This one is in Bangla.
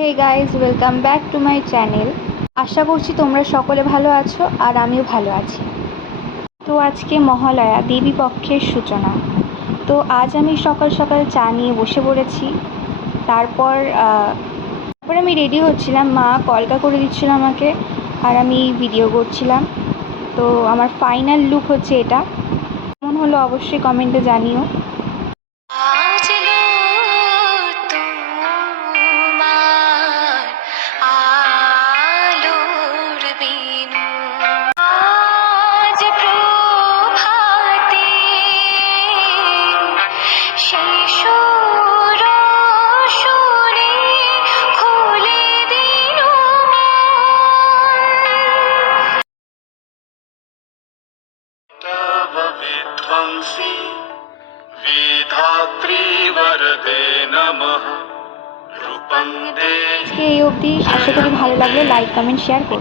Hey guys, welcome back to my channel. আশা করছি তোমরা সকলে ভালো আছো আর আমিও ভালো আছি। তো আজকে মহালয়া, দেবী পক্ষের সূচনা। তো আজ আমি সকাল সকাল চা নিয়ে বসে পড়েছি। তারপর আমি রেডি হচ্ছিলাম, মা কলকা করে দিচ্ছিল আমাকে আর আমি ভিডিও করছিলাম। তো আমার ফাইনাল লুক হচ্ছে এটা। কেমন হলো অবশ্যই কমেন্টে জানিও। विध्वंसी विधात्री वरदे नमः रूपं दे। এই অবধি, আশা করি ভালো লাগলে লাইক কমেন্ট শেয়ার করো।